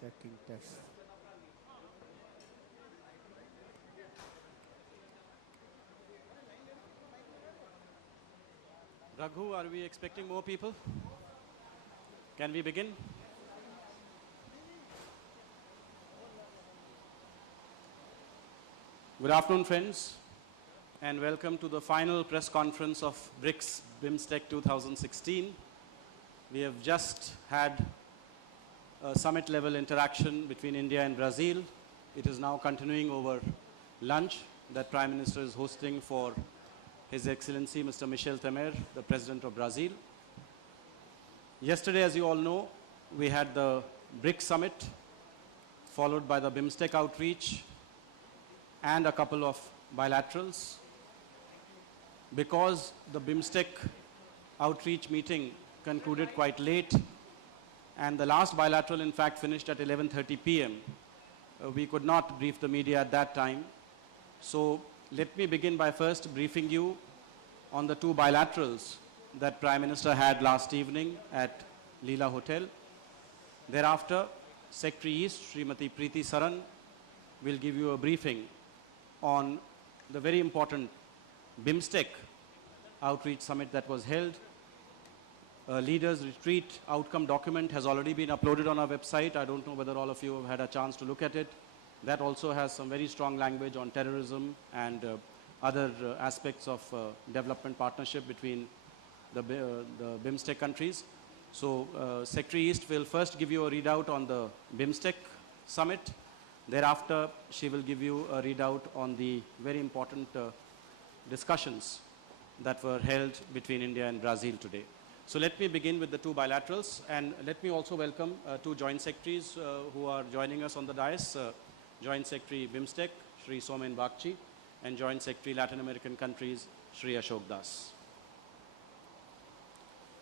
Checking test. Raghu, are we expecting more people? Can we begin? Good afternoon, friends, and welcome to the final press conference of BRICS-BIMSTEC 2016. We have just had a summit-level interaction between India and Brazil. It is now continuing over lunch that Prime Minister is hosting for His Excellency Mr. Michel Temer, the President of Brazil. Yesterday, as you all know, we had the BRICS Summit, followed by the BIMSTEC outreach, and a couple of bilaterals. Because the BIMSTEC outreach meeting concluded quite late, and the last bilateral, in fact, finished at 11:30 p.m., we could not brief the media at that time. So let me begin by first briefing you on the two bilaterals that Prime Minister had last evening at Leela Hotel. Thereafter, Secretary East, Srimati Preeti Saran, will give you a briefing on the very important BIMSTEC outreach summit that was held. A leaders retreat outcome document has already been uploaded on our website. I don't know whether all of you have had a chance to look at it. That also has some very strong language on terrorism and other aspects of development partnership between the BIMSTEC countries. So Secretary East will first give you a readout on the BIMSTEC summit. Thereafter, she will give you a readout on the very important discussions that were held between India and Brazil today. So let me begin with the two bilaterals, and let me also welcome two joint secretaries who are joining us on the dais. Joint Secretary BIMSTEC, Shri Somen Bagchi, and Joint Secretary Latin American countries, Shri Ashok Das.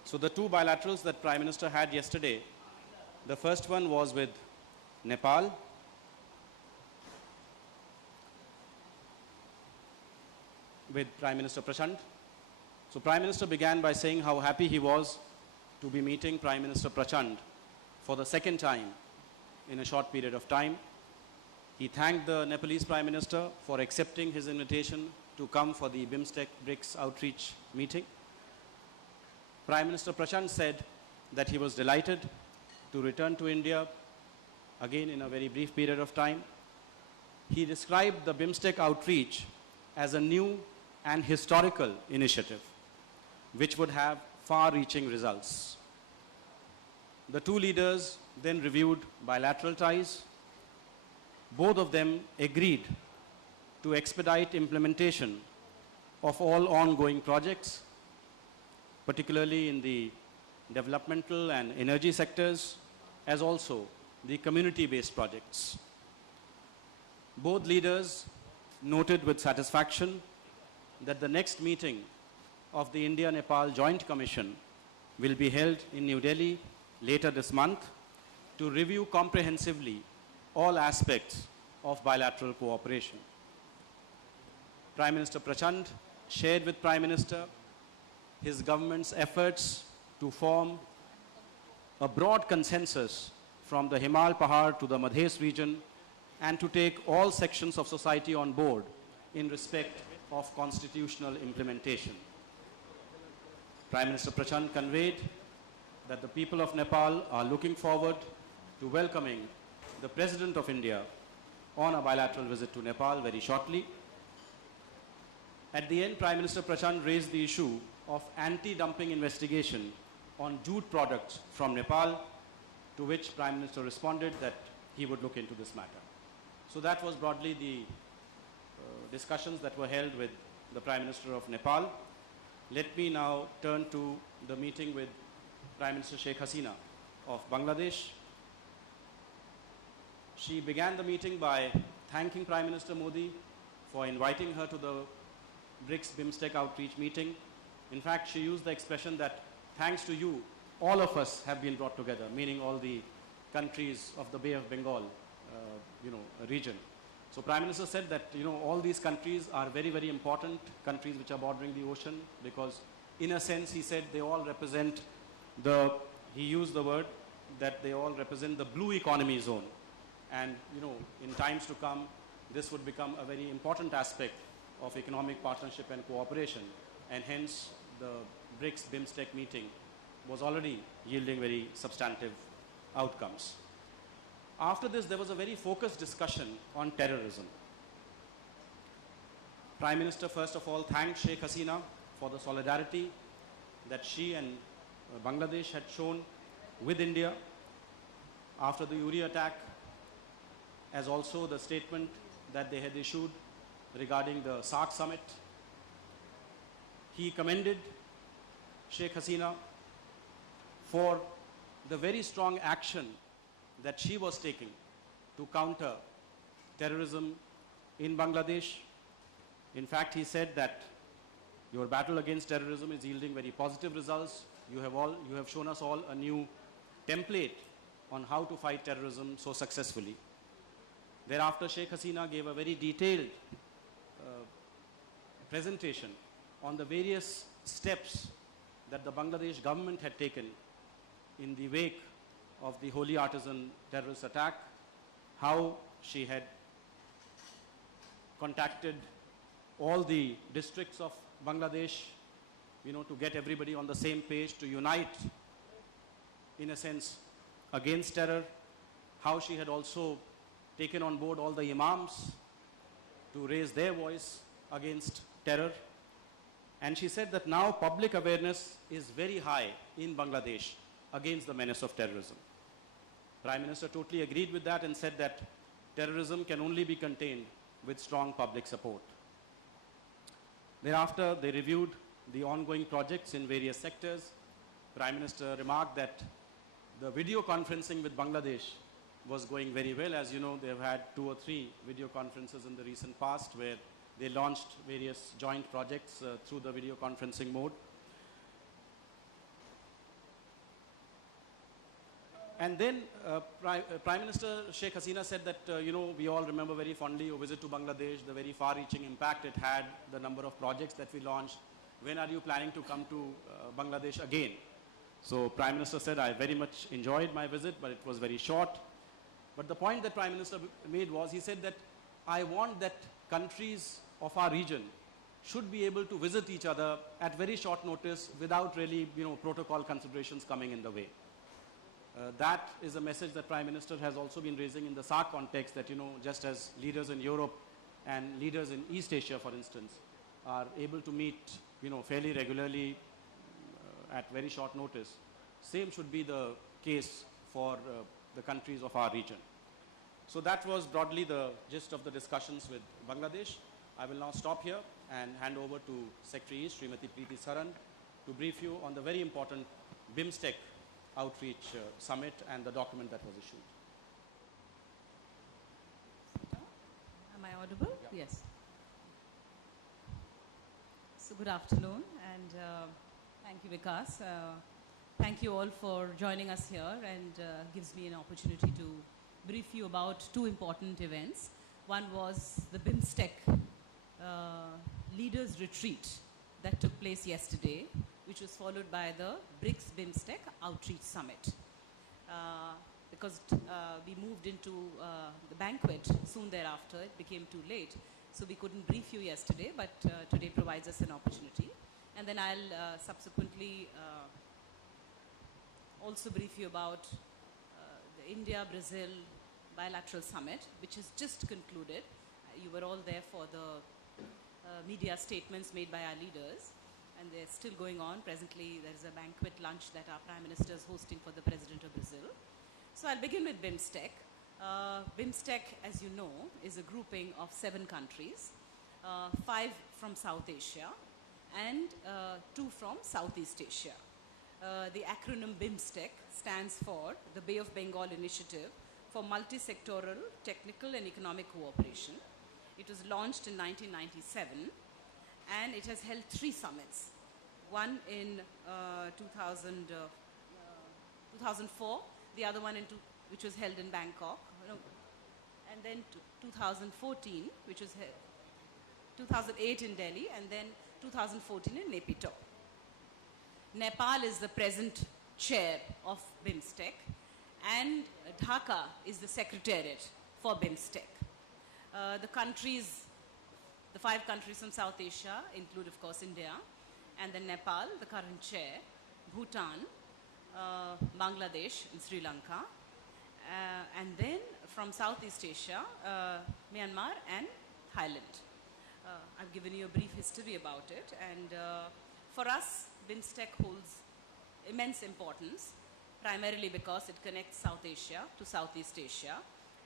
So the two bilaterals that Prime Minister had yesterday, the first one was with Nepal. With Prime Minister Prachand. So Prime Minister began by saying how happy he was to be meeting Prime Minister Prachand for the second time in a short period of time. He thanked the Nepalese Prime Minister for accepting his invitation to come for the BIMSTEC BRICS outreach meeting. Prime Minister Prachand said that he was delighted to return to India again in a very brief period of time. He described the BIMSTEC outreach as a new and historical initiative, which would have far-reaching results. The two leaders then reviewed bilateral ties. Both of them agreed to expedite implementation of all ongoing projects, particularly in the developmental and energy sectors, as also the community-based projects. Both leaders noted with satisfaction that the next meeting of the India-Nepal Joint Commission will be held in New Delhi later this month to review comprehensively all aspects of bilateral cooperation. Prime Minister Prachand shared with Prime Minister his government's efforts to form a broad consensus from the Himal Pahar to the Madhes region and to take all sections of society on board in respect of constitutional implementation. Prime Minister Prachand conveyed that the people of Nepal are looking forward to welcoming the President of India on a bilateral visit to Nepal very shortly. At the end, Prime Minister Prachand raised the issue of anti-dumping investigation on jute products from Nepal, to which Prime Minister responded that he would look into this matter. So that was broadly the discussions that were held with the Prime Minister of Nepal. Let me now turn to the meeting with Prime Minister Sheikh Hasina of Bangladesh. She began the meeting by thanking Prime Minister Modi for inviting her to the BRICS-BIMSTEC outreach meeting. In fact, she used the expression that thanks to you, all of us have been brought together, meaning all the countries of the Bay of Bengal region. So Prime Minister said that all these countries are very, very important countries which are bordering the ocean, because in a sense, he said, they all represent the, he used the word, that they all represent the blue economy zone. And, you know, in times to come, this would become a very important aspect of economic partnership and cooperation. And hence, the BRICS-BIMSTEC meeting was already yielding very substantive outcomes. After this, there was a very focused discussion on terrorism. Prime Minister, first of all, thanked Sheikh Hasina for the solidarity that she and Bangladesh had shown with India after the Uri attack, as also the statement that they had issued regarding the SAARC summit. He commended Sheikh Hasina for the very strong action that she was taking to counter terrorism in Bangladesh. In fact, he said that your battle against terrorism is yielding very positive results. You have shown us all a new template on how to fight terrorism so successfully. Thereafter, Sheikh Hasina gave a very detailed presentation on the various steps that the Bangladesh government had taken in the wake of the Holy Artisan terrorist attack, how she had contacted all the districts of Bangladesh, you know, to get everybody on the same page, to unite, in a sense, against terror, how she had also taken on board all the imams to raise their voice against terror. And she said that now public awareness is very high in Bangladesh against the menace of terrorism. Prime Minister totally agreed with that and said that terrorism can only be contained with strong public support. Thereafter, they reviewed the ongoing projects in various sectors. Prime Minister remarked that the video conferencing with Bangladesh was going very well. As you know, they have had 2 or 3 video conferences in the recent past where they launched various joint projects through the video conferencing mode. And then Prime Minister Sheikh Hasina said that, you know, we all remember very fondly your visit to Bangladesh, the very far-reaching impact it had, the number of projects that we launched. When are you planning to come to Bangladesh again? So Prime Minister said, I very much enjoyed my visit, but it was very short. But the point that Prime Minister made was, he said that I want that countries of our region should be able to visit each other at very short notice without really, you know, protocol considerations coming in the way. That is a message that Prime Minister has also been raising in the SAARC context, that, you know, just as leaders in Europe and leaders in East Asia, for instance, are able to meet, you know, fairly regularly at very short notice, same should be the case for the countries of our region. So that was broadly the gist of the discussions with Bangladesh. I will now stop here and hand over to Secretary East, Srimati Preeti Saran, to brief you on the very important BIMSTEC outreach summit and the document that was issued. Am I audible? Yeah. Yes. So good afternoon, and thank you, Vikas. Thank you all for joining us here, and gives me an opportunity to brief you about 2 important events. One was the BIMSTEC Leaders Retreat that took place yesterday, which was followed by the BRICS-BIMSTEC Outreach Summit. Because we moved into the banquet soon thereafter, it became too late, so we couldn't brief you yesterday, but today provides us an opportunity. And then I'll subsequently also brief you about the India-Brazil Bilateral Summit, which has just concluded. You were all there for the media statements made by our leaders, and they're still going on. Presently, there is a banquet lunch that our Prime Minister is hosting for the President of Brazil. So I'll begin with BIMSTEC. BIMSTEC, as you know, is a grouping of 7 countries, 5 from South Asia and 2 from Southeast Asia. The acronym BIMSTEC stands for the Bay of Bengal Initiative for Multi-Sectoral Technical and Economic Cooperation. It was launched in 1997, and it has held 3 summits. One in 2004, the other one which was held in Bangkok, and then 2014, which was 2008 in Delhi, and then 2014 in Naypyidaw. Nepal is the present chair of BIMSTEC, and Dhaka is the secretariat for BIMSTEC. The five countries from South Asia include, of course, India, and then Nepal, the current chair, Bhutan, Bangladesh and Sri Lanka, and then from Southeast Asia, Myanmar and Thailand. I've given you a brief history about it, and for us, BIMSTEC holds immense importance, primarily because it connects South Asia to Southeast Asia,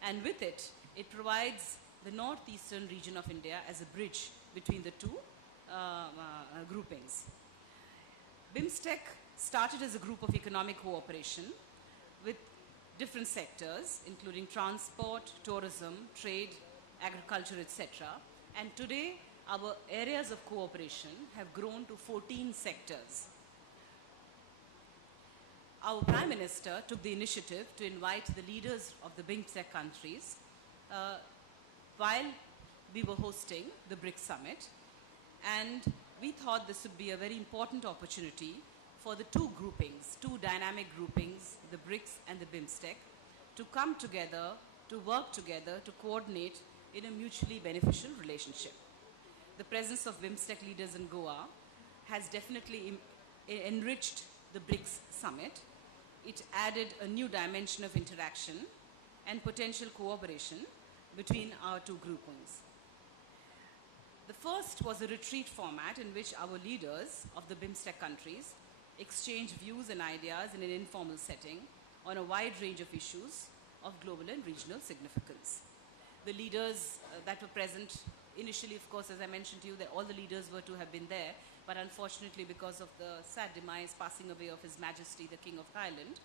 and with it, it provides the northeastern region of India as a bridge between the two groupings. BIMSTEC started as a group of economic cooperation with different sectors, including transport, tourism, trade, agriculture, etc. And today, our areas of cooperation have grown to 14 sectors. Our Prime Minister took the initiative to invite the leaders of the BIMSTEC countries while we were hosting the BRICS Summit. And we thought this would be a very important opportunity for the two groupings, two dynamic groupings, the BRICS and the BIMSTEC, to come together, to work together, to coordinate in a mutually beneficial relationship. The presence of BIMSTEC leaders in Goa has definitely enriched the BRICS Summit. It added a new dimension of interaction and potential cooperation between our two groupings. The first was a retreat format in which our leaders of the BIMSTEC countries exchanged views and ideas in an informal setting on a wide range of issues of global and regional significance. The leaders that were present initially, of course, as I mentioned to you, that all the leaders were to have been there, but unfortunately because of the sad demise, passing away of His Majesty, the King of Thailand,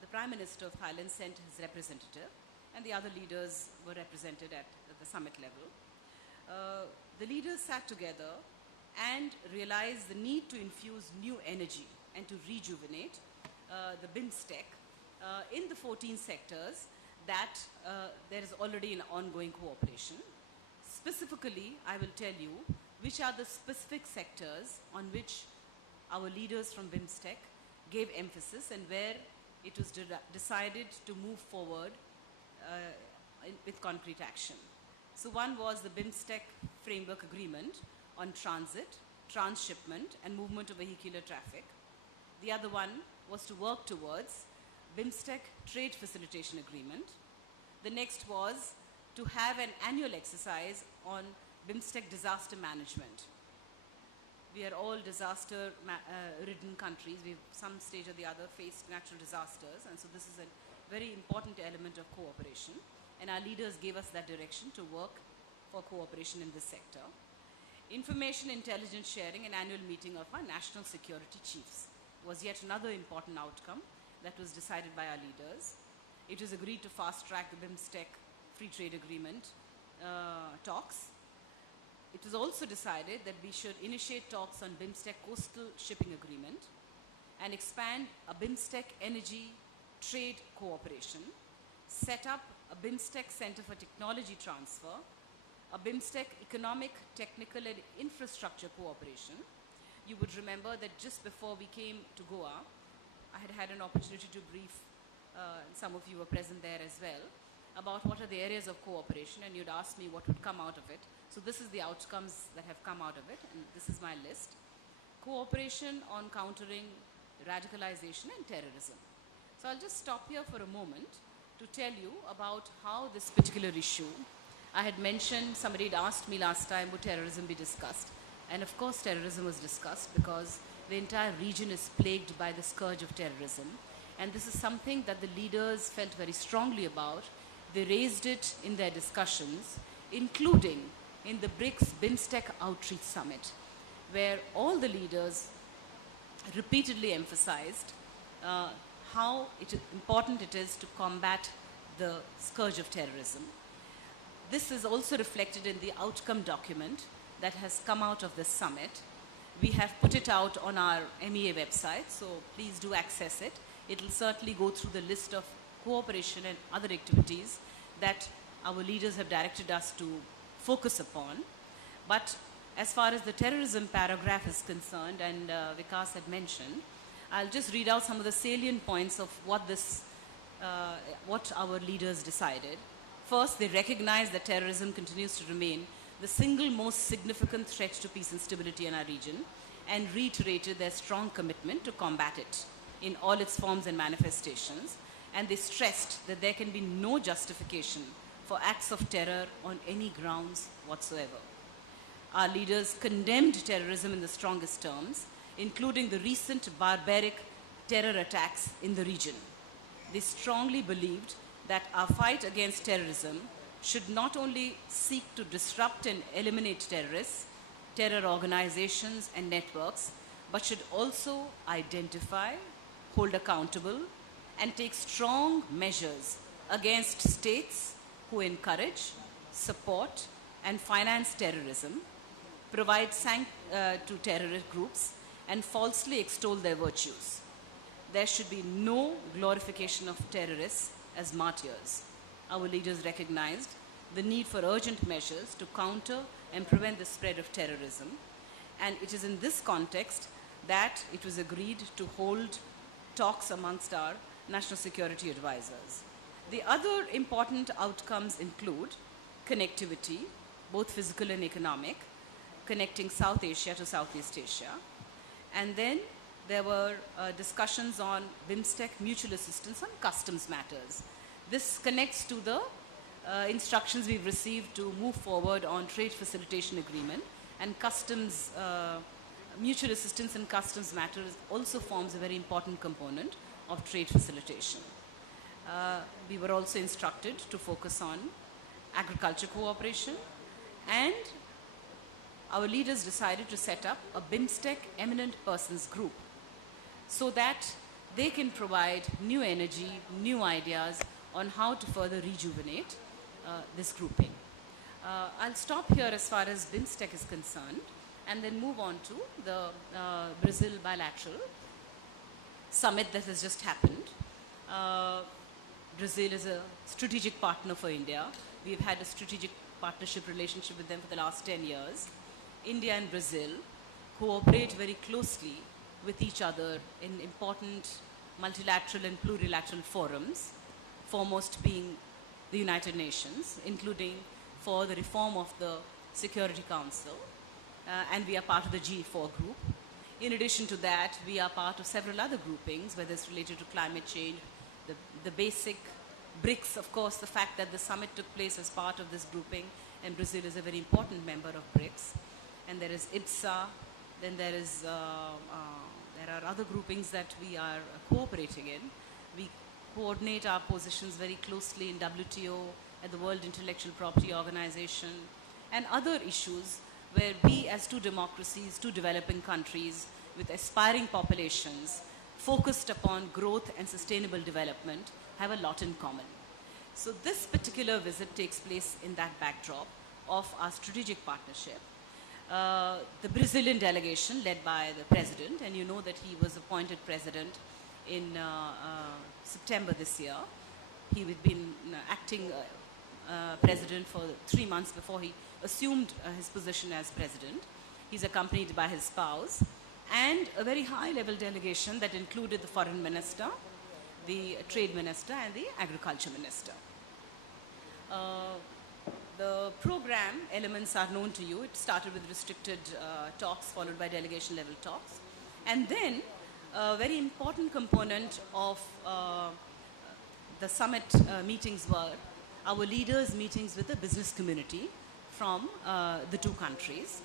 the Prime Minister of Thailand sent his representative, and the other leaders were represented at the summit level. The leaders sat together and realized the need to infuse new energy and to rejuvenate the BIMSTEC in the 14 sectors that there is already an ongoing cooperation. Specifically, I will tell you which are the specific sectors on which our leaders from BIMSTEC gave emphasis and where it was decided to move forward with concrete action. So one was the BIMSTEC Framework Agreement on transit, transshipment and movement of vehicular traffic. The other one was to work towards BIMSTEC Trade Facilitation Agreement. The next was to have an annual exercise on BIMSTEC disaster management. We are all disaster-ridden countries. We've some stage or the other faced natural disasters, and so this is a very important element of cooperation. And our leaders gave us that direction to work for cooperation in this sector. Information intelligence sharing, an annual meeting of our national security chiefs, was yet another important outcome that was decided by our leaders. It was agreed to fast-track the BIMSTEC Free Trade Agreement talks. It was also decided that we should initiate talks on BIMSTEC Coastal Shipping Agreement and expand a BIMSTEC Energy Trade Cooperation, set up a BIMSTEC Center for Technology Transfer, a BIMSTEC Economic, Technical and Infrastructure Cooperation. You would remember that just before we came to Goa, I had had an opportunity to brief, some of you were present there as well, about what are the areas of cooperation, and you'd asked me what would come out of it. So this is the outcomes that have come out of it, and this is my list. Cooperation on countering radicalization and terrorism. So I'll just stop here for a moment to tell you about how this particular issue, I had mentioned, somebody had asked me last time, would terrorism be discussed? And of course terrorism was discussed because the entire region is plagued by the scourge of terrorism. And this is something that the leaders felt very strongly about. They raised it in their discussions, including in the BRICS-BIMSTEC Outreach Summit, where all the leaders repeatedly emphasized how important it is to combat the scourge of terrorism. This is also reflected in the outcome document that has come out of this summit. We have put it out on our MEA website, so please do access it. It will certainly go through the list of cooperation and other activities that our leaders have directed us to focus upon. But as far as the terrorism paragraph is concerned, and Vikas had mentioned, I'll just read out some of the salient points of what this what our leaders decided. First, they recognized that terrorism continues to remain the single most significant threat to peace and stability in our region, and reiterated their strong commitment to combat it in all its forms and manifestations. And they stressed that there can be no justification for acts of terror on any grounds whatsoever. Our leaders condemned terrorism in the strongest terms, including the recent barbaric terror attacks in the region. They strongly believed that our fight against terrorism should not only seek to disrupt and eliminate terrorists, terror organizations and networks, but should also identify, hold accountable, and take strong measures against states who encourage, support, and finance terrorism, provide to terrorist groups, and falsely extol their virtues. There should be no glorification of terrorists as martyrs. Our leaders recognized the need for urgent measures to counter and prevent the spread of terrorism. And it is in this context that it was agreed to hold talks amongst our national security advisors. The other important outcomes include connectivity, both physical and economic, connecting South Asia to Southeast Asia. And then there were discussions on BIMSTEC mutual assistance on customs matters. This connects to the instructions we've received to move forward on trade facilitation agreement, and customs, mutual assistance in customs matters also forms a very important component of trade facilitation. We were also instructed to focus on agriculture cooperation, and our leaders decided to set up a BIMSTEC eminent persons group so that they can provide new energy, new ideas on how to further rejuvenate this grouping. I'll stop here as far as BIMSTEC is concerned and then move on to the Brazil bilateral summit that has just happened. Brazil is a strategic partner for India. We've had a strategic partnership relationship with them for the last 10 years. India and Brazil cooperate very closely with each other in important multilateral and plurilateral forums, foremost being the United Nations, including for the reform of the Security Council, and we are part of the G4 group. In addition to that, we are part of several other groupings, whether it's related to climate change, the basic BRICS, of course, the fact that the summit took place as part of this grouping, and Brazil is a very important member of BRICS. And there is ITSA, then there are other groupings that we are cooperating in. We coordinate our positions very closely in WTO, at the World Intellectual Property Organization, and other issues where we, as two democracies, two developing countries with aspiring populations focused upon growth and sustainable development, have a lot in common. So this particular visit takes place in that backdrop of our strategic partnership. The Brazilian delegation led by the president, and you know that he was appointed president in September this year. He had been acting president for 3 months before he assumed his position as president. He's accompanied by his spouse and a very high-level delegation that included the foreign minister, the trade minister, and the agriculture minister. The program elements are known to you. It started with restricted talks followed by delegation level talks. And then a very important component of the summit meetings were our leaders' meetings with the business community from the two countries.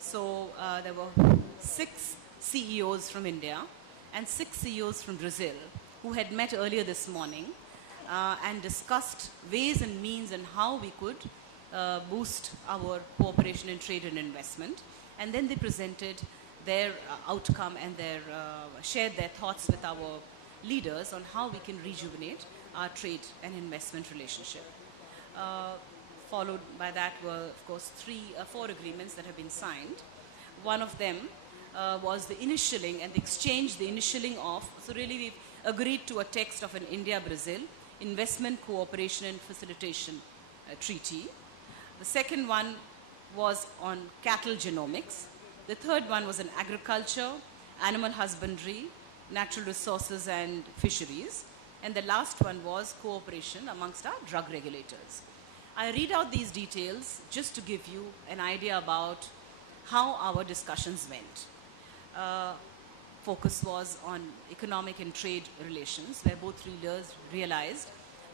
So there were 6 CEOs from India and 6 CEOs from Brazil who had met earlier this morning and discussed ways and means and how we could boost our cooperation in trade and investment. And then they presented their outcome and shared their thoughts with our leaders on how we can rejuvenate our trade and investment relationship. Followed by that were, of course, 4 agreements that have been signed. One of them was the initialing and the exchange, the initialing of, so really we've agreed to a text of an India-Brazil investment cooperation and facilitation treaty. The second one was on cattle genomics. The third one was on agriculture, animal husbandry, natural resources and fisheries. And the last one was cooperation amongst our drug regulators. I read out these details just to give you an idea about how our discussions went. Focus was on economic and trade relations, where both leaders realized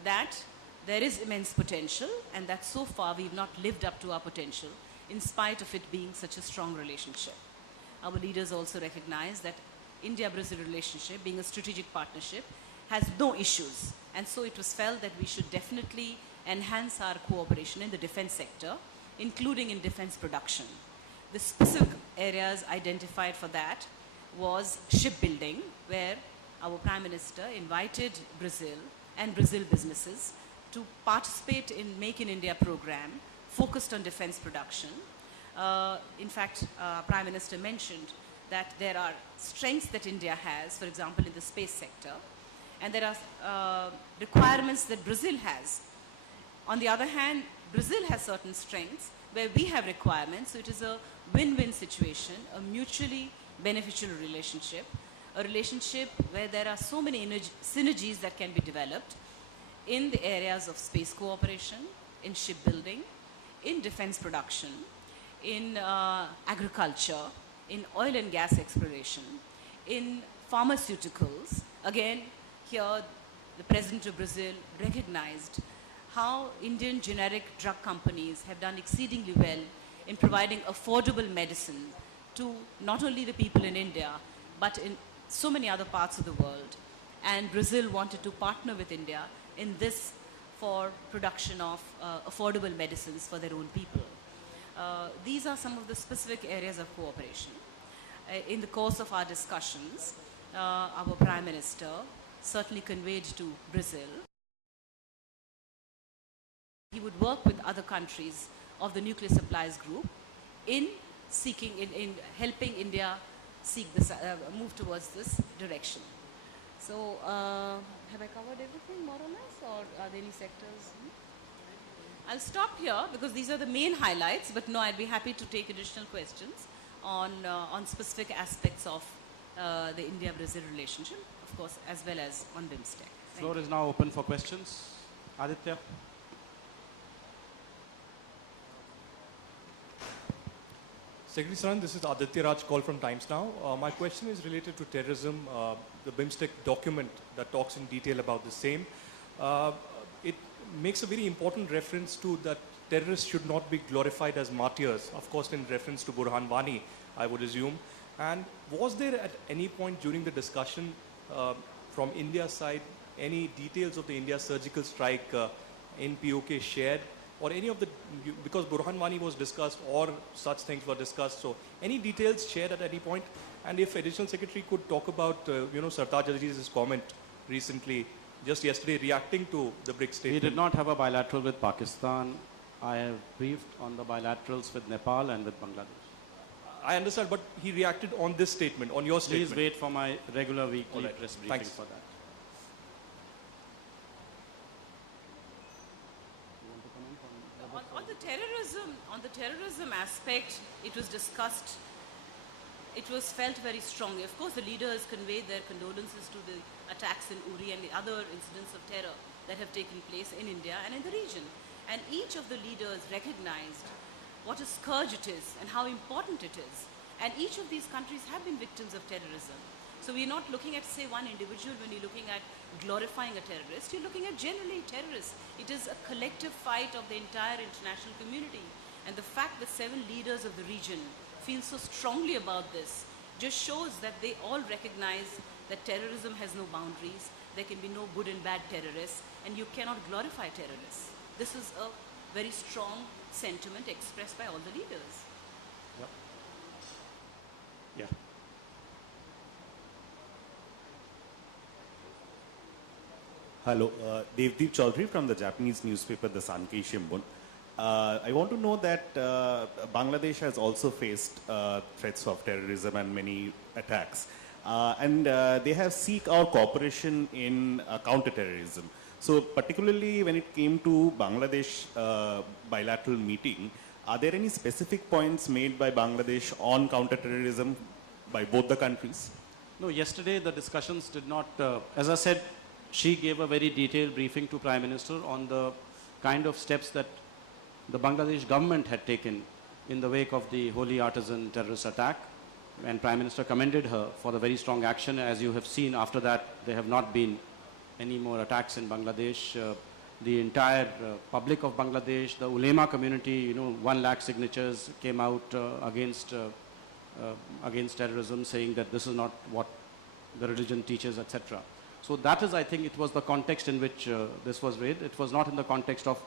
that there is immense potential and that so far we've not lived up to our potential in spite of it being such a strong relationship. Our leaders also recognized that India-Brazil relationship, being a strategic partnership, has no issues. And so it was felt that we should definitely enhance our cooperation in the defense sector, including in defense production. The specific areas identified for that was shipbuilding, where our Prime Minister invited Brazil and Brazil businesses to participate in Make in India program focused on defense production. In fact, Prime Minister mentioned that there are strengths that India has, for example, in the space sector, and there are requirements that Brazil has. On the other hand, Brazil has certain strengths where we have requirements, so it is a win-win situation, a mutually beneficial relationship, a relationship where there are so many synergies that can be developed in the areas of space cooperation, in shipbuilding, in defense production, in agriculture, in oil and gas exploration, in pharmaceuticals. Again, here the President of Brazil recognized how Indian generic drug companies have done exceedingly well in providing affordable medicine to not only the people in India, but in so many other parts of the world. And Brazil wanted to partner with India in this for production of affordable medicines for their own people. These are some of the specific areas of cooperation. In the course of our discussions, our Prime Minister certainly conveyed to Brazil he would work with other countries of the nuclear supplies group in seeking, in helping India seek this, move towards this direction. So, have I covered everything more or less, or are there any sectors? I'll stop here because these are the main highlights, but no, I'd be happy to take additional questions on specific aspects of the India-Brazil relationship, of course, as well as on BIMSTEC. Floor is now open for questions. Aditya. Secretary Saran, this is Aditya Raj call from Times Now. My question is related to terrorism, the BIMSTEC document that talks in detail about the same. It makes a very important reference to that terrorists should not be glorified as martyrs, of course in reference to Burhan Wani, I would assume. And was there at any point during the discussion from India's side any details of the India surgical strike in POK shared? Or any of the, because Burhan Wani was discussed or such things were discussed, so any details shared at any point? And if Additional Secretary could talk about, Sartaj Aziz's comment recently, just yesterday, reacting to the BRICS statement. We did not have a bilateral with Pakistan. I have briefed on the bilaterals with Nepal and with Bangladesh. I understand, but he reacted on this statement, on your statement. Please wait for my regular weekly press briefing Thanks. for that. On the terrorism aspect, it was discussed, it was felt very strongly. Of course, the leaders conveyed their condolences to the attacks in Uri and the other incidents of terror that have taken place in India and in the region. And each of the leaders recognized what a scourge it is and how important it is. And each of these countries have been victims of terrorism. So we're not looking at, say, one individual when you're looking at glorifying a terrorist. You're looking at generally terrorists. It is a collective fight of the entire international community. And the fact that 7 leaders of the region feel so strongly about this just shows that they all recognize that terrorism has no boundaries. There can be no good and bad terrorists, and you cannot glorify terrorists. This is a very strong sentiment expressed by all the leaders. Yeah. Hello, Devdeep Chaudhary from the Japanese newspaper, the Sankei Shimbun. I want to know that Bangladesh has also faced threats of terrorism and many attacks. And they have seek our cooperation in counter-terrorism. So particularly when it came to Bangladesh bilateral meeting, are there any specific points made by Bangladesh on counter-terrorism by both the countries? No, yesterday the discussions did not, as I said, she gave a very detailed briefing to Prime Minister on the kind of steps that the Bangladesh government had taken in the wake of the Holy Artisan terrorist attack. And Prime Minister commended her for the very strong action. As you have seen, after that, there have not been any more attacks in Bangladesh. The entire public of Bangladesh, the ulema community, 1 lakh signatures came out against terrorism, saying that this is not what the religion teaches, etc. So that is, I think, it was the context in which this was raised. It was not in the context of,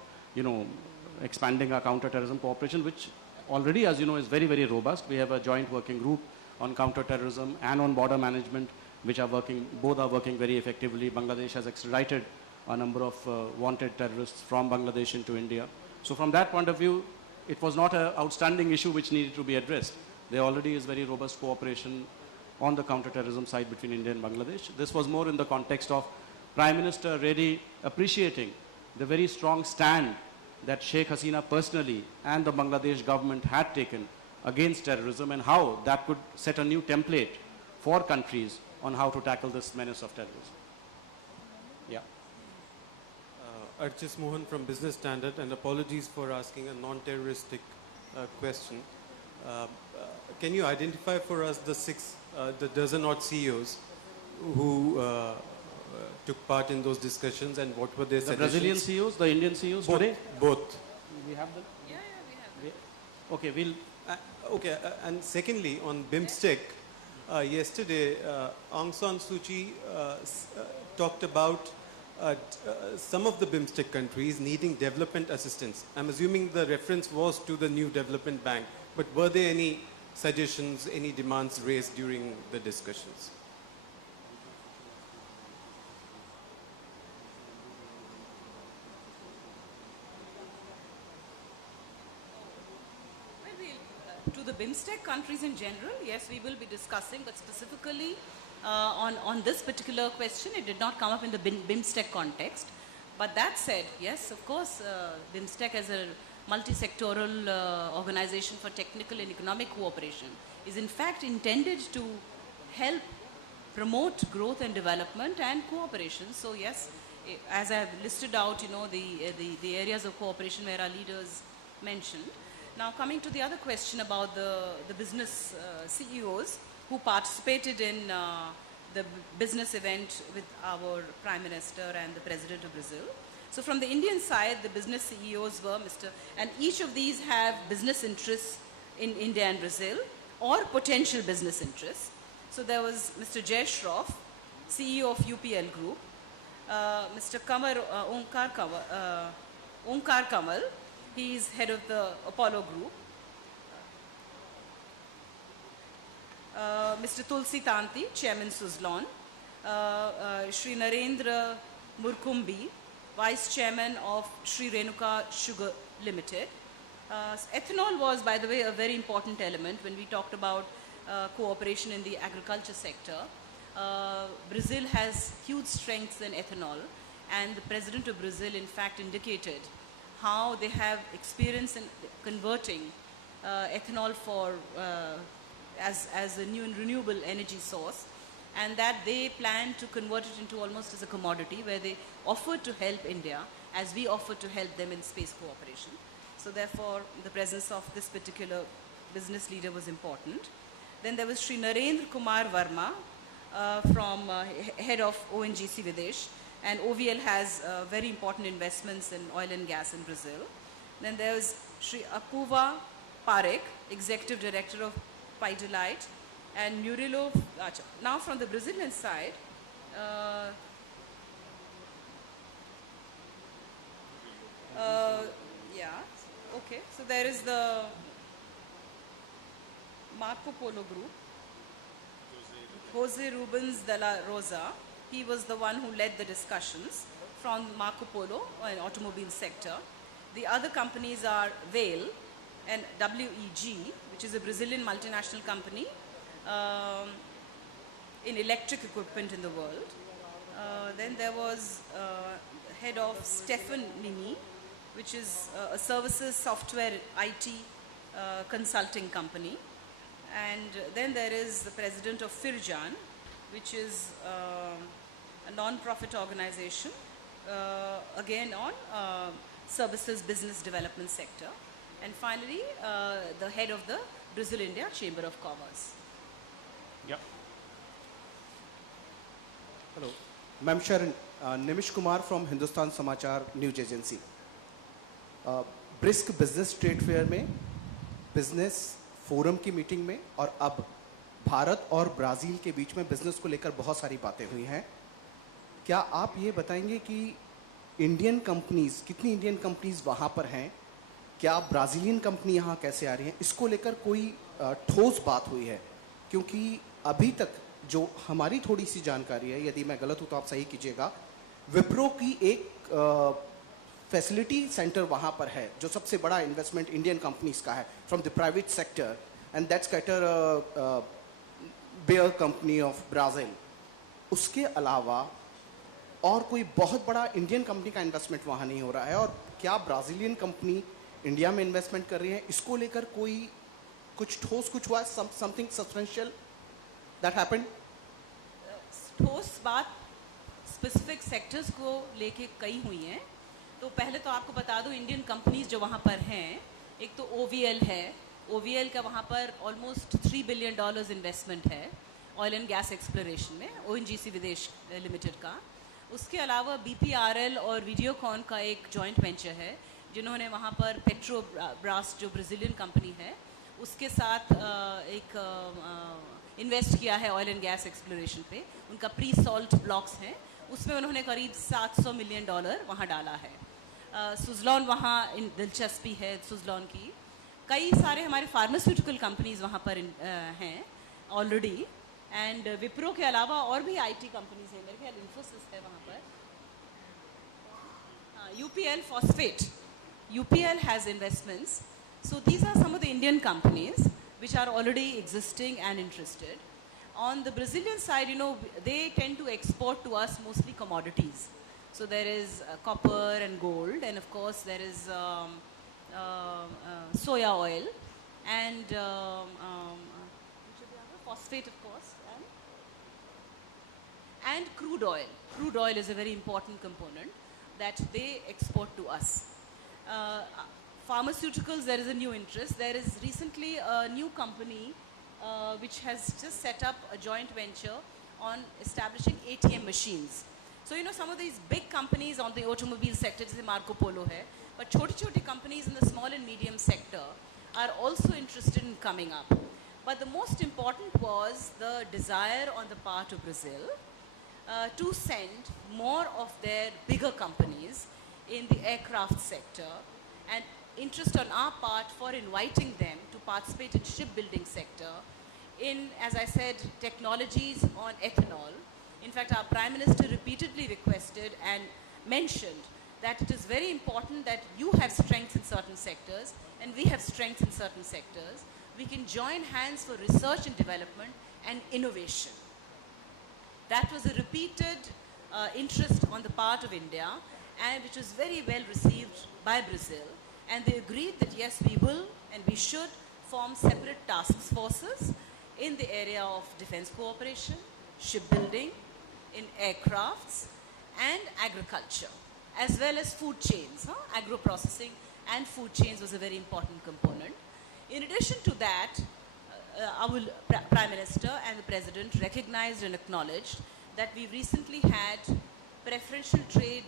expanding our counter-terrorism cooperation, which already, as you know, is very, very robust. We have a joint working group on counter-terrorism and on border management, which are working, both are working very effectively. Bangladesh has extradited a number of wanted terrorists from Bangladesh into India. So from that point of view, it was not an outstanding issue which needed to be addressed. There already is very robust cooperation on the counter-terrorism side between India and Bangladesh. This was more in the context of Prime Minister really appreciating the very strong stand that Sheikh Hasina personally and the Bangladesh government had taken against terrorism, and how that could set a new template for countries on how to tackle this menace of terrorism. Yeah. Archis Mohan from Business Standard, and apologies for asking a non-terroristic question. Can you identify for us the dozen-odd CEOs who took part in those discussions, and what were their suggestions? The Brazilian CEOs, the Indian CEOs today? Both. We have them? Yeah, we have. Okay, we'll... And secondly, on BIMSTEC, yesterday Aung San Suu Kyi talked about some of the BIMSTEC countries needing development assistance. I'm assuming the reference was to the new development bank, but were there any suggestions, any demands raised during the discussions? To the BIMSTEC countries in general, yes, we will be discussing, but specifically on this particular question, it did not come up in the BIMSTEC context. But that said, yes, of course, BIMSTEC as a multi-sectoral organization for technical and economic cooperation is in fact intended to help promote growth and development and cooperation. So yes, as I have listed out, the areas of cooperation where our leaders mentioned. Now coming to the other question about the business CEOs who participated in the business event with our Prime Minister and the President of Brazil. So from the Indian side, the business CEOs were and each of these have business interests in India and Brazil or potential business interests. So there was Mr. Jay Shroff, CEO of UPL Group, Mr. Onkar Kamal, he is head of the Apollo Group. Mr. Tulsi Tanti, Chairman Suzlon. Shri Narendra Murkumbi, Vice Chairman of Shri Renuka Sugar Limited. Ethanol was, by the way, a very important element when we talked about cooperation in the agriculture sector. Brazil has huge strengths in ethanol, and the President of Brazil, in fact, indicated how they have experience in converting ethanol for as a new and renewable energy source, and that they plan to convert it into almost as a commodity, where they offered to help India as we offered to help them in space cooperation. So therefore, the presence of this particular business leader was important. Then there was Sri Narendra Kumar Verma, from head of ONGC Videsh, and OVL has very important investments in oil and gas in Brazil. Then there was Sri Apuva Parekh, Executive Director of Pidilite, and Murilo. Now from the Brazilian side, yeah, okay. So there is the Marco Polo Group, Jose Rubens de la Rosa. He was the one who led the discussions from Marco Polo, an automobile sector. The other companies are Vale and WEG, which is a Brazilian multinational company in electric equipment in the world. Then there was head of Stefan Mimi, which is a services software IT consulting company. And then there is the president of Firjan, which is a non-profit organization, again on services business development sector. And finally, the head of the Brazil-India Chamber of Commerce. Yeah. Hello. Ma'am Sharon, Nimish Kumar from Hindustan Samachar News Agency. Brisk business trade fair में, business forum की meeting में और अब भारत और Brazil के बीच में business को लेकर बहुत सारी बातें हुई हैं. क्या आप ये बताएंगे कि इंडियन कंपनीज, कितनी इंडियन कंपनीज वहाँ पर हैं, क्या ब्राज़ीलियन कंपनी यहाँ कैसे आ रही हैं, इसको लेकर कोई ठोस बात हुई है? क्योंकि अभी तक जो हमारी थोड़ी सी जानकारी है, यदि मैं गलत हूँ तो आप सही कीजिएगा, विप्रो की एक फैसिलिटी सेंटर वहाँ पर है जो सबसे बड़ा इन्वेस्टमेंट इंडियन कंपनीज का है from the private sector, and that's cater bear company of Brazil. उसके अलावा और कोई बहुत बड़ा इंडियन कंपनी का इन्वेस्टमेंट वहाँ नहीं हो रहा है. और क्या ब्राज़ीलियन कंपनी इंडिया में इन्वेस्टमेंट कर रही है, इसको लेकर कोई कुछ ठोस कुछ हुआ, समथिंग सब्सटेंशियल दैट हैपेंड? ठोस बात स्पेसिफिक सेक्टर्स को लेके कई हुई हैं. तो पहले तो आपको बता दूं, इंडियन कंपनीज जो वहाँ पर हैं, एक तो OVL है. OVL का वहाँ पर ऑलमोस्ट $3 बिलियन इन्वेस्टमेंट है ऑयल एंड गैस एक्सप्लोरेशन में, ONGC विदेश लिमिटेड का. उसके अलावा BPRL और वीडियोकॉन का एक जॉइंट वेंचर है जिन्होंने वहाँ पर पेट्रोब्रास जो ब्राज़ीलियन कंपनी है उसके साथ एक इन्वेस्ट किया है ऑयल एंड गैस एक्सप्लोरेशन पे. उनका प्री सॉल्ट ब्लॉक्स हैं, उसमें उन्होंने करीब $700 मिलियन वहाँ डाला है. सुजलॉन वहाँ दिलचस्पी है सुजलॉन की. कई सारे हमारे फार्मास्यूटिकल कंपनीज वहाँ पर हैं ऑलरेडी. एंड विप्रो के अलावा और भी IT कंपनीज हैं, मेरे ख्याल इन्फोसिस है वहाँ पर. UPL Phosphate, UPL has investments. So these are some of the Indian companies which are already existing and interested. On the Brazilian side, you know, they tend to export to us mostly commodities. So there is copper and gold, and of course there is soya oil and phosphate, of course, and crude oil. Crude oil is a very important component that they export to us. Pharmaceuticals, there is a new interest. There is recently a new company which has just set up a joint venture on establishing ATM machines. So, you know, some of these big companies on the automobile sector, जैसे Marco Polo है, but छोटी-छोटी companies in the small and medium sector are also interested in coming up. But the most important was the desire on the part of Brazil to send more of their bigger companies in the aircraft sector, and interest on our part for inviting them to participate in shipbuilding sector, in, as I said, technologies on ethanol. In fact, our Prime Minister repeatedly requested and mentioned that it is very important that you have strengths in certain sectors and we have strengths in certain sectors. We can join hands for research and development and innovation. That was a repeated interest on the part of India, and which was very well received by Brazil. And they agreed that yes, we will and we should form separate task forces in the area of defense cooperation, shipbuilding, in aircrafts, and agriculture, as well as food chains. Agro-processing and food chains was a very important component. In addition to that, our Prime Minister and the President recognized and acknowledged that we recently had preferential trade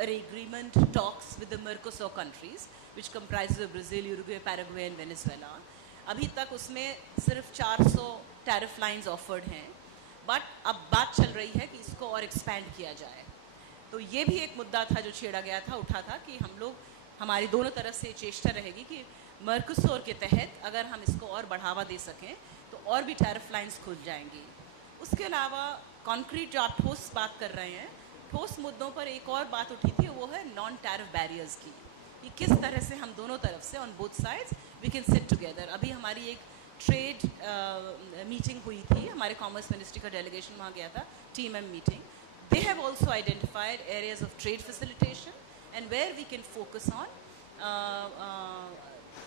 agreement talks with the Mercosur countries, which comprises of Brazil, Uruguay, Paraguay and Venezuela. अभी तक उसमें सिर्फ 400 tariff lines offered हैं, but अब बात चल रही है कि इसको और expand किया जाए. तो ये भी एक मुद्दा था जो छेड़ा गया था, उठा था कि हम लोग, हमारी दोनों तरफ से चेष्टा रहेगी कि मर्कोसोर के तहत अगर हम इसको और बढ़ावा दे सकें तो और भी टैरिफ लाइंस खुल जाएंगी. उसके अलावा कॉन्क्रीट जो आप ठोस बात कर रहे हैं, ठोस मुद्दों पर एक और बात उठी थी, वो है नॉन टैरिफ बैरियर्स की, कि किस तरह से हम दोनों तरफ से on both sides we can sit together. अभी हमारी एक ट्रेड मीटिंग हुई थी, हमारे कॉमर्स मिनिस्ट्री का डेलीगेशन वहाँ गया था, TMM meeting. They have also identified areas of trade facilitation and where we can focus on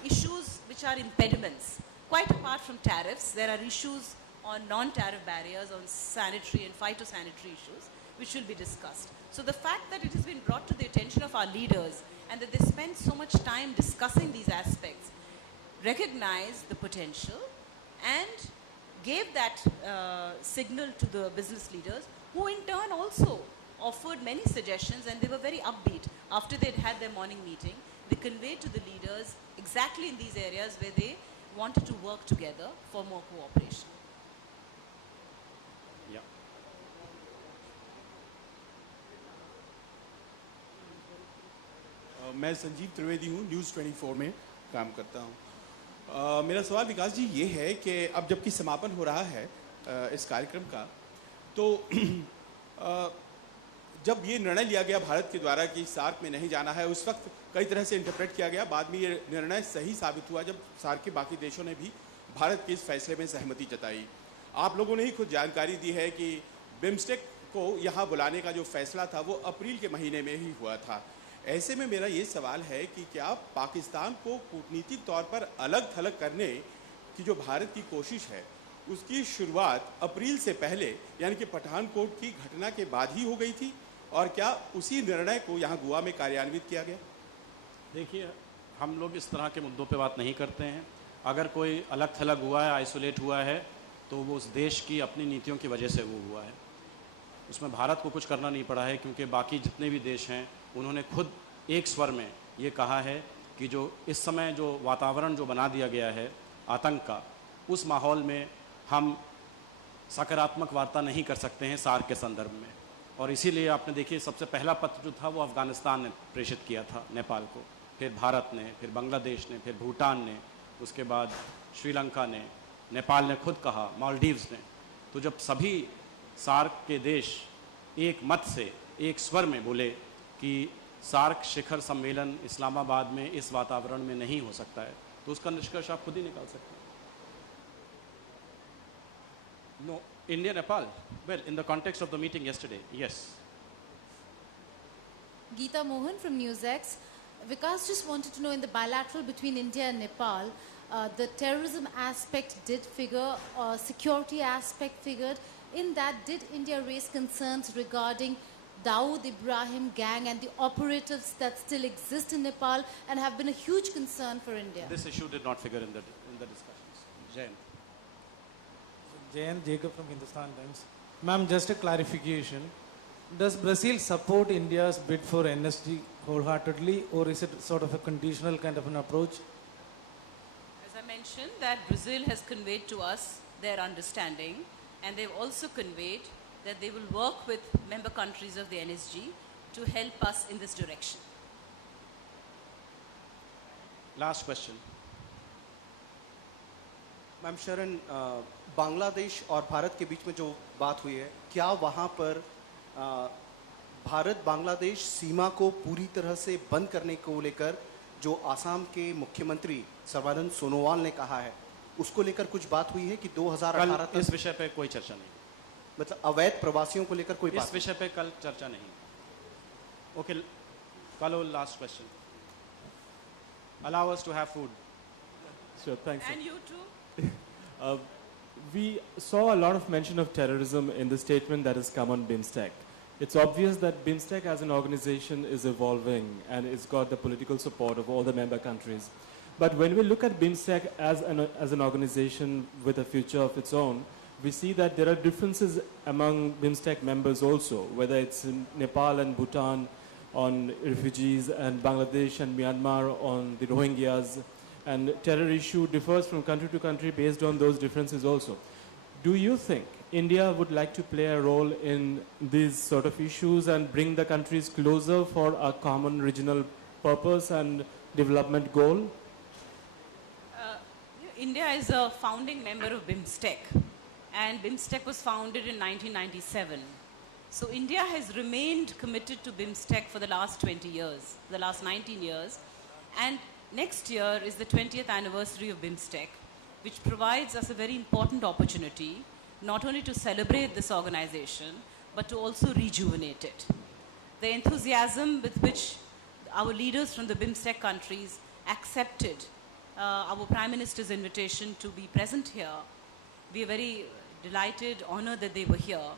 issues which are impediments. Quite apart from tariffs, there are issues on non-tariff barriers, on sanitary and phytosanitary issues, which will be discussed. So the fact that it has been brought to the attention of our leaders and that they spend so much time discussing these aspects recognized the potential and gave that signal to the business leaders, who in turn also offered many suggestions, and they were very upbeat. After they'd had their morning meeting, they conveyed to the leaders exactly in these areas where they wanted to work together for more cooperation. Yeah. मैं संजीव त्रिवेदी हूँ, news 24 में काम करता हूँ। मेरा सवाल विकास जी ये है कि अब जबकि समापन हो रहा है इस कार्यक्रम का, तो जब ये निर्णय लिया गया भारत के द्वारा कि सार्क में नहीं जाना है, उस वक्त कई तरह से इंटरप्रेट किया गया। बाद में ये निर्णय सही साबित हुआ जब सार्क के बाकी देशों ने भी भारत के इस फैसले में सहमति जताई। आप लोगों ने ही खुद जानकारी दी है कि बिम्स्टेक को यहाँ बुलाने का जो फैसला था वो अप्रैल के महीने में ही हुआ था। ऐसे में मेरा ये सवाल है कि क्या पाकिस्तान को कूटनीतिक तौर पर अलग थलग करने की जो भारत की कोशिश है, उसकी शुरुआत अप्रैल से पहले यानी कि पठानकोट की घटना के बाद ही हो गई थी, और क्या उसी निर्णय को यहाँ गोवा में कार्यान्वित किया गया? देखिए, हम लोग इस तरह के मुद्दों पे बात नहीं करते हैं। अगर कोई अलग थलग हुआ है, आइसोलेट हुआ है, तो वो उस देश की अपनी नीतियों की वजह से वो हुआ है। उसमें भारत को कुछ करना नहीं पड़ा है, क्योंकि बाकी जितने भी देश हैं उन्होंने खुद एक स्वर में ये कहा है कि जो इस समय जो वातावरण जो बना दिया गया है आतंक का, उस माहौल में हम सकारात्मक वार्ता नहीं कर सकते हैं सार्क के संदर्भ में। और इसीलिए आपने देखिए, सबसे पहला पत्र जो था वो अफ़गानिस्तान ने प्रेषित किया था नेपाल को, फिर भारत ने, फिर बांग्लादेश ने, फिर भूटान ने, उसके बाद श्रीलंका ने, नेपाल ने खुद कहा, मालदीव्स ने। तो जब सभी सार्क के देश एक मत से, एक स्वर में बोले कि सार्क शिखर सम्मेलन इस्लामाबाद में इस वातावरण में नहीं हो सकता है, तो उसका निष्कर्ष आप खुद ही निकाल सकते हैं। No, India, Nepal. Well, in the context of the meeting yesterday, yes. Geeta Mohan from NewsX. Vikas just wanted to know, in the bilateral between India and Nepal, the terrorism aspect did figure, security aspect figured. In that, did India raise concerns regarding Dawood Ibrahim gang and the operatives that still exist in Nepal and have been a huge concern for India? This issue did not figure in the discussions. Jain. Jayan Jacob from Hindustan Times. Ma'am, just a clarification. Does Brazil support India's bid for NSG wholeheartedly, or is it sort of a conditional kind of an approach? As I mentioned, that Brazil has conveyed to us their understanding, and they've also conveyed that they will work with member countries of the NSG to help us in this direction. Last question. Ma'am शरण, बांग्लादेश और भारत के बीच में जो बात हुई है, क्या वहाँ पर भारत बांग्लादेश सीमा को पूरी तरह से बंद करने को लेकर जो आसाम के मुख्यमंत्री सर्बानंद सोनोवाल ने कहा है, उसको लेकर कुछ बात हुई है कि 2018 तक इस विषय पे कोई चर्चा नहीं, मतलब अवैध प्रवासियों को लेकर कोई बात? इस विषय पे कल चर्चा नहीं। ओके, कल last question. Allow us to have food. Sure, thanks. And you too. We saw a lot of mention of terrorism in the statement that has come on BIMSTEC. It's obvious that BIMSTEC as an organization is evolving and it's got the political support of all the member countries. But when we look at BIMSTEC as an organization with a future of its own, we see that there are differences among BIMSTEC members also, whether it's in Nepal and Bhutan on refugees, and Bangladesh and Myanmar on the Rohingyas. And terror issue differs from country to country based on those differences also. Do you think India would like to play a role in these sort of issues and bring the countries closer for a common regional purpose and development goal? India is a founding member of BIMSTEC, and BIMSTEC was founded in 1997. So India has remained committed to BIMSTEC for the last 20 years, the last 19 years. And next year is the 20th anniversary of BIMSTEC, which provides us a very important opportunity, not only to celebrate this organization, but to also rejuvenate it. The enthusiasm with which our leaders from the BIMSTEC countries accepted our Prime Minister's invitation to be present here, we are very delighted, honored that they were here.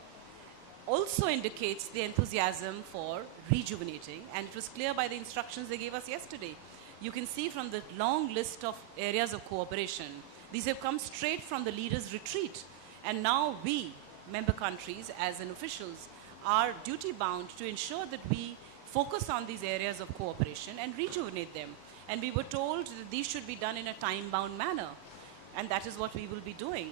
also indicates the enthusiasm for rejuvenating, and it was clear by the instructions they gave us yesterday. You can see from the long list of areas of cooperation, these have come straight from the leaders' retreat. And now we, member countries, as in officials, are duty-bound to ensure that we focus on these areas of cooperation and rejuvenate them. And we were told that these should be done in a time-bound manner. And that is what we will be doing.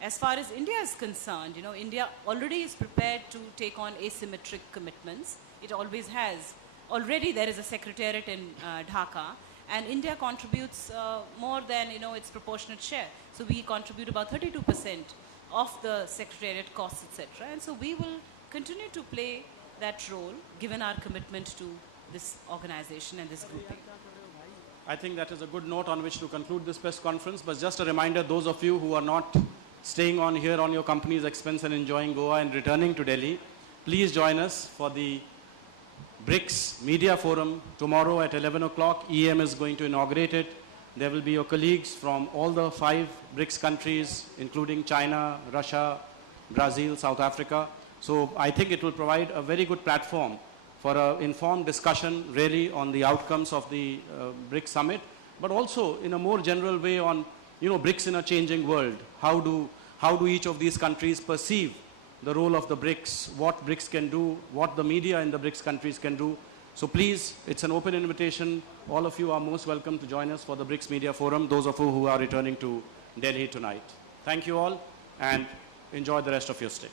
As far as India is concerned, you know, India already is prepared to take on asymmetric commitments. It always has. Already there is a secretariat in Dhaka, and India contributes more than, you know, its proportionate share. So we contribute about 32% of the secretariat costs, etc. And so we will continue to play that role, given our commitment to this organization and this grouping. I think that is a good note on which to conclude this press conference. But just a reminder, those of you who are not staying on here on your company's expense and enjoying Goa and returning to Delhi, please join us for the BRICS Media Forum tomorrow at 11 o'clock. EM is going to inaugurate it. There will be your colleagues from all the 5 BRICS countries, including China, Russia, Brazil, South Africa. So I think it will provide a very good platform for an informed discussion really on the outcomes of the BRICS summit, but also in a more general way on, you know, BRICS in a changing world. How do each of these countries perceive the role of the BRICS, what BRICS can do, what the media in the BRICS countries can do. So please, it's an open invitation. All of you are most welcome to join us for the BRICS Media Forum, those of you who are returning to Delhi tonight. Thank you all, and enjoy the rest of your stay.